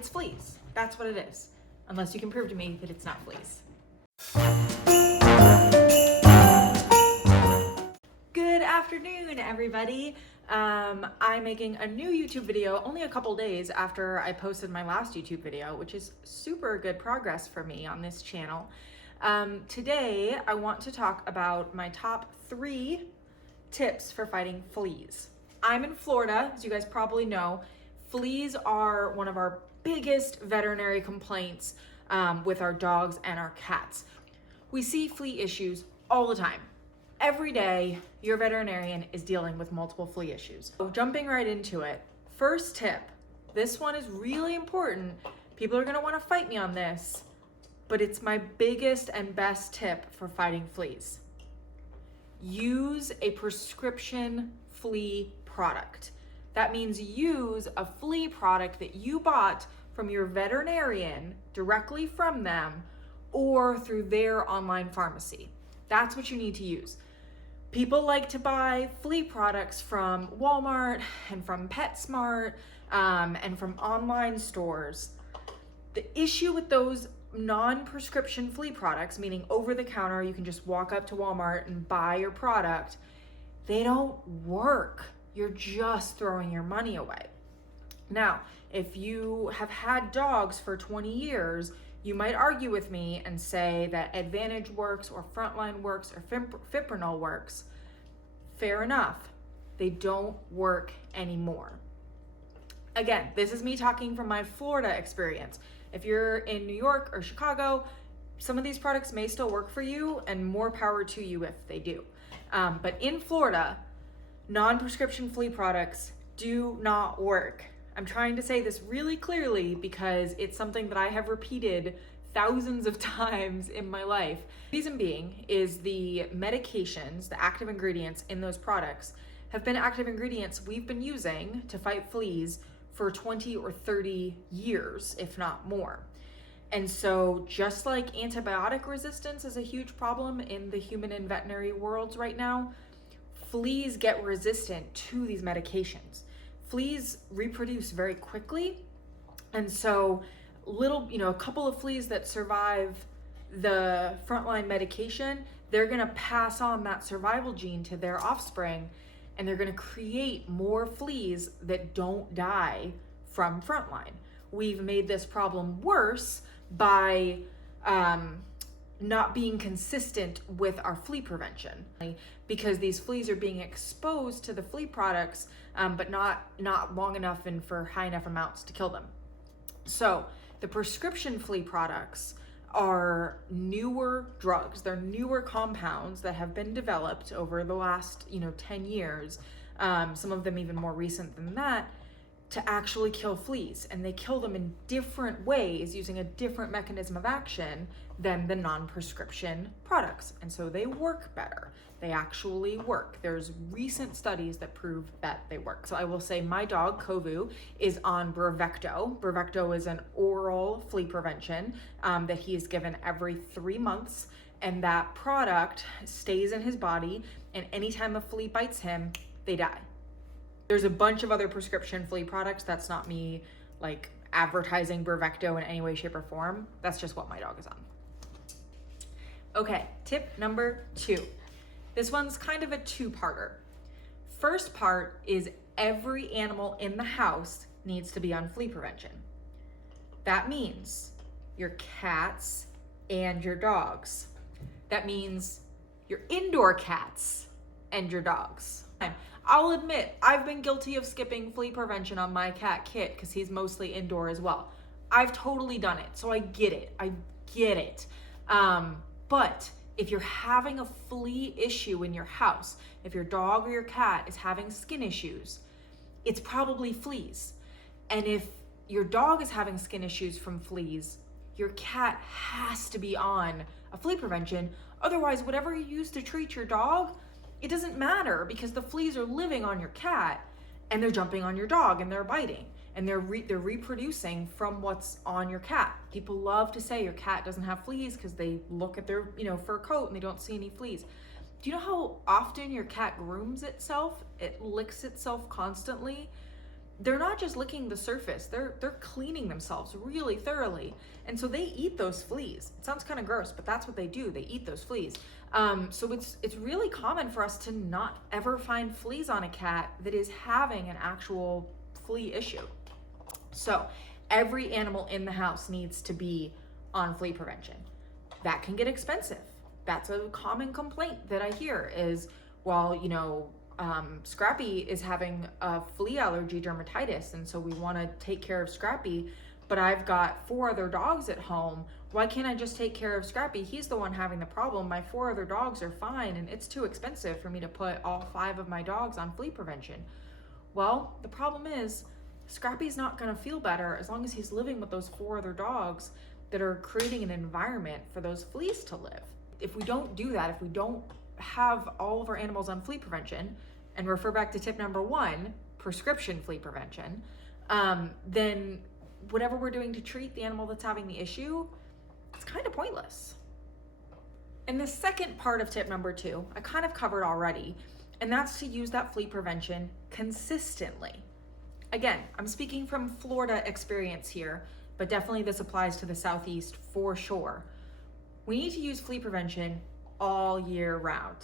It's fleas. That's what it is. Unless you can prove to me that it's not fleas. Good afternoon, everybody. I'm making a new YouTube video only a couple days after I posted my last YouTube video, which is super good progress for me on this channel. Today, I want to talk about my top 3 tips for fighting fleas. I'm in Florida, as you guys probably know. Fleas are one of our biggest veterinary complaints with our dogs and our cats. We see flea issues all the time. Every day, your veterinarian is dealing with multiple flea issues. So jumping right into it, first tip, this one is really important. People are gonna wanna fight me on this, but it's my biggest and best tip for fighting fleas. Use a prescription flea product. That means use a flea product that you bought from your veterinarian directly from them or through their online pharmacy. That's what you need to use. People like to buy flea products from Walmart and from PetSmart and from online stores. The issue with those non-prescription flea products, meaning over the counter, you can just walk up to Walmart and buy your product, they don't work. You're just throwing your money away. Now, if you have had dogs for 20 years, you might argue with me and say that Advantage works or Frontline works or Fipronil works. Fair enough. They don't work anymore. Again, this is me talking from my Florida experience. If you're in New York or Chicago, some of these products may still work for you, and more power to you if they do. But in Florida, non-prescription flea products do not work. I'm trying to say this really clearly because it's something that I have repeated thousands of times in my life. Reason being is the medications, the active ingredients in those products have been active ingredients we've been using to fight fleas for 20 or 30 years, if not more. And so just like antibiotic resistance is a huge problem in the human and veterinary worlds right now, fleas get resistant to these medications. Fleas reproduce very quickly. And so a couple of fleas that survive the frontline medication, they're gonna pass on that survival gene to their offspring, and they're gonna create more fleas that don't die from frontline. We've made this problem worse by not being consistent with our flea prevention, because these fleas are being exposed to the flea products, but not long enough and for high enough amounts to kill them. So the prescription flea products are newer drugs. They're newer compounds that have been developed over the last 10 years, some of them even more recent than that, to actually kill fleas. And they kill them in different ways using a different mechanism of action than the non-prescription products. And so they work better. They actually work. There's recent studies that prove that they work. So I will say my dog, Kovu, is on Bravecto. Bravecto is an oral flea prevention that he is given every 3 months. And that product stays in his body. And anytime a flea bites him, they die. There's a bunch of other prescription flea products. That's not me advertising Bravecto in any way, shape, or form. That's just what my dog is on. Okay, tip number 2. This one's kind of a 2-parter. First part is every animal in the house needs to be on flea prevention. That means your cats and your dogs. That means your indoor cats and your dogs. I'll admit, I've been guilty of skipping flea prevention on my cat Kit because he's mostly indoor as well. I've totally done it, so I get it. But if you're having a flea issue in your house, if your dog or your cat is having skin issues, it's probably fleas. And if your dog is having skin issues from fleas, your cat has to be on a flea prevention. Otherwise, whatever you use to treat your dog, it doesn't matter because the fleas are living on your cat and they're jumping on your dog and they're biting and they're reproducing from what's on your cat. People love to say your cat doesn't have fleas because they look at their fur coat and they don't see any fleas. Do you know how often your cat grooms itself? It licks itself constantly. they're not just licking the surface, they're cleaning themselves really thoroughly. And so they eat those fleas. It sounds kind of gross, but that's what they do. They eat those fleas. So it's really common for us to not ever find fleas on a cat that is having an actual flea issue. So every animal in the house needs to be on flea prevention. That can get expensive. That's a common complaint that I hear is, well, you know, Scrappy is having a flea allergy dermatitis, and so we want to take care of Scrappy, but I've got 4 other dogs at home. Why can't I just take care of Scrappy? He's the one having the problem. My 4 other dogs are fine, and it's too expensive for me to put all 5 of my dogs on flea prevention. Well, the problem is Scrappy's not going to feel better as long as he's living with those 4 other dogs that are creating an environment for those fleas to live. If we don't do that, if we don't have all of our animals on flea prevention, and refer back to tip number 1, prescription flea prevention, then whatever we're doing to treat the animal that's having the issue, it's kind of pointless. And the second part of tip number 2, I kind of covered already, and that's to use that flea prevention consistently. Again, I'm speaking from Florida experience here, but definitely this applies to the Southeast for sure. We need to use flea prevention all year round.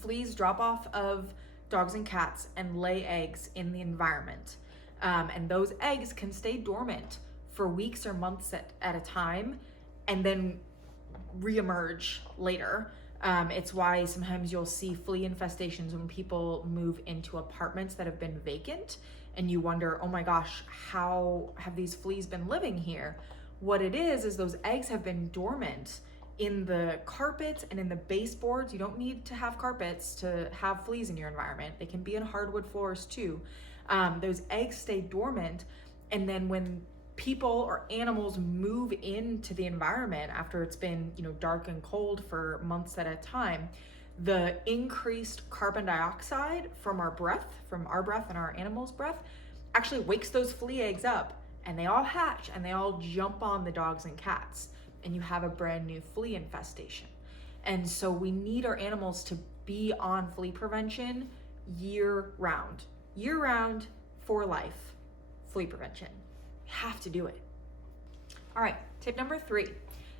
Fleas drop off of dogs and cats and lay eggs in the environment. And those eggs can stay dormant for weeks or months at a time and then reemerge later. It's why sometimes you'll see flea infestations when people move into apartments that have been vacant and you wonder, oh my gosh, how have these fleas been living here? What it is those eggs have been dormant in the carpets and in the baseboards. You don't need to have carpets to have fleas in your environment. They can be in hardwood floors too. Those eggs stay dormant, and then when people or animals move into the environment after it's been, you know, dark and cold for months at a time, the increased carbon dioxide from our breath and our animals' breath actually wakes those flea eggs up, and they all hatch and they all jump on the dogs and cats, and you have a brand new flea infestation. And so we need our animals to be on flea prevention year round for life. Flea prevention, you have to do it. All right, tip number 3.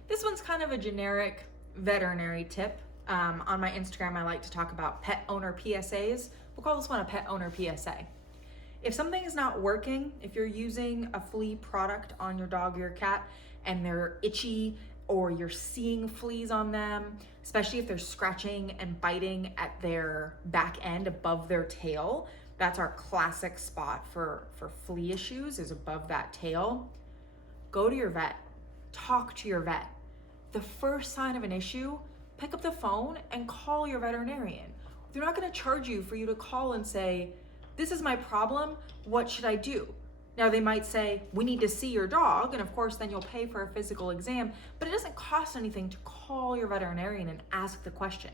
This one's kind of a generic veterinary tip. On my Instagram, I like to talk about pet owner PSAs. We'll call this one a pet owner PSA. If something is not working, if you're using a flea product on your dog or your cat and they're itchy, or you're seeing fleas on them, especially if they're scratching and biting at their back end above their tail, that's our classic spot for flea issues, is above that tail. Go to your vet, talk to your vet. The first sign of an issue, pick up the phone and call your veterinarian. They're not gonna charge you for you to call and say, this is my problem, what should I do? Now they might say, we need to see your dog, and of course then you'll pay for a physical exam, but it doesn't cost anything to call your veterinarian and ask the question.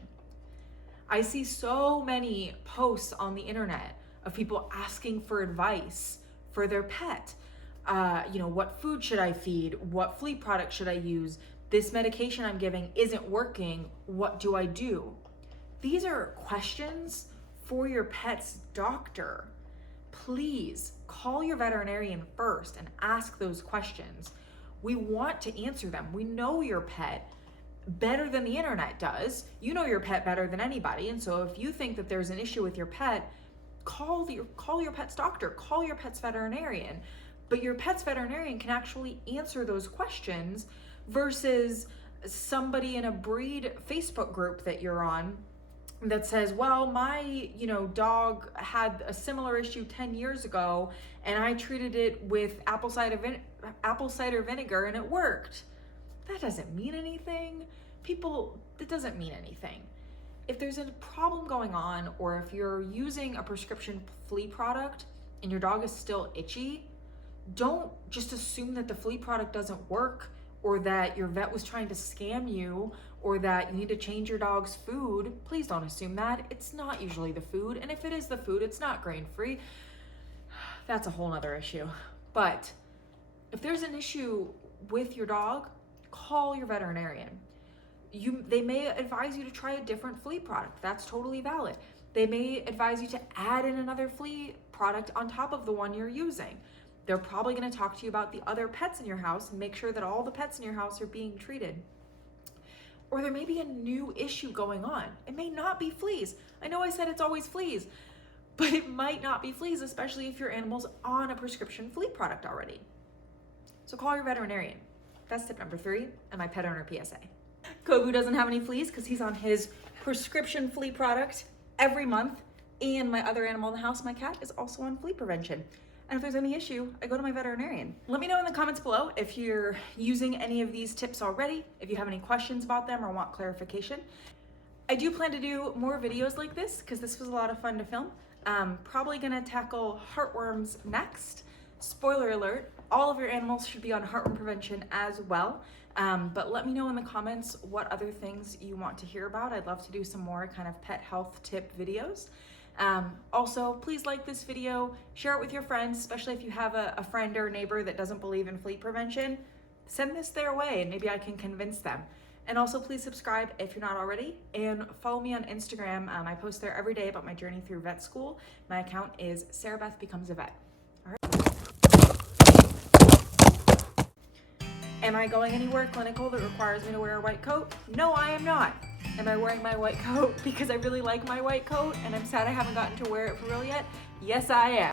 I see so many posts on the internet of people asking for advice for their pet. What food should I feed? What flea product should I use? This medication I'm giving isn't working, what do I do? These are questions for your pet's doctor. Please call your veterinarian first and ask those questions. We want to answer them. We know your pet better than the internet does. You know your pet better than anybody. And so if you think that there's an issue with your pet, call your pet's doctor, call your pet's veterinarian. But your pet's veterinarian can actually answer those questions versus somebody in a breed Facebook group that you're on that says, well, my dog had a similar issue 10 years ago and I treated it with apple cider vinegar and it worked. That doesn't mean anything. That doesn't mean anything. If there's a problem going on, or if you're using a prescription flea product and your dog is still itchy, don't just assume that the flea product doesn't work, or that your vet was trying to scam you, or that you need to change your dog's food. Please don't assume that. It's not usually the food, and if it is the food, it's not grain-free. That's a whole nother issue. But if there's an issue with your dog, call your veterinarian. They may advise you to try a different flea product. That's totally valid. They may advise you to add in another flea product on top of the one you're using. They're probably going to talk to you about the other pets in your house and make sure that all the pets in your house are being treated. Or there may be a new issue going on. It may not be fleas. I know I said it's always fleas, but it might not be fleas, especially if your animal's on a prescription flea product already. So call your veterinarian. That's tip number 3 and my pet owner PSA. Kobu doesn't have any fleas because he's on his prescription flea product every month. And my other animal in the house, my cat, is also on Flea Prevention. And if there's any issue, I go to my veterinarian. Let me know in the comments below if you're using any of these tips already, if you have any questions about them or want clarification. I do plan to do more videos like this because this was a lot of fun to film. Probably gonna tackle heartworms next. Spoiler alert, all of your animals should be on heartworm prevention as well. But let me know in the comments what other things you want to hear about. I'd love to do some more kind of pet health tip videos. Also, please like this video, share it with your friends, especially if you have a friend or a neighbor that doesn't believe in flea prevention. Send this their way and maybe I can convince them. And also please subscribe if you're not already, and follow me on Instagram. I post there every day about my journey through vet school. My account is Sarah Beth Becomes a Vet. All right. Am I going anywhere clinical that requires me to wear a white coat? No, I am not. Am I wearing my white coat because I really like my white coat and I'm sad I haven't gotten to wear it for real yet? Yes, I am.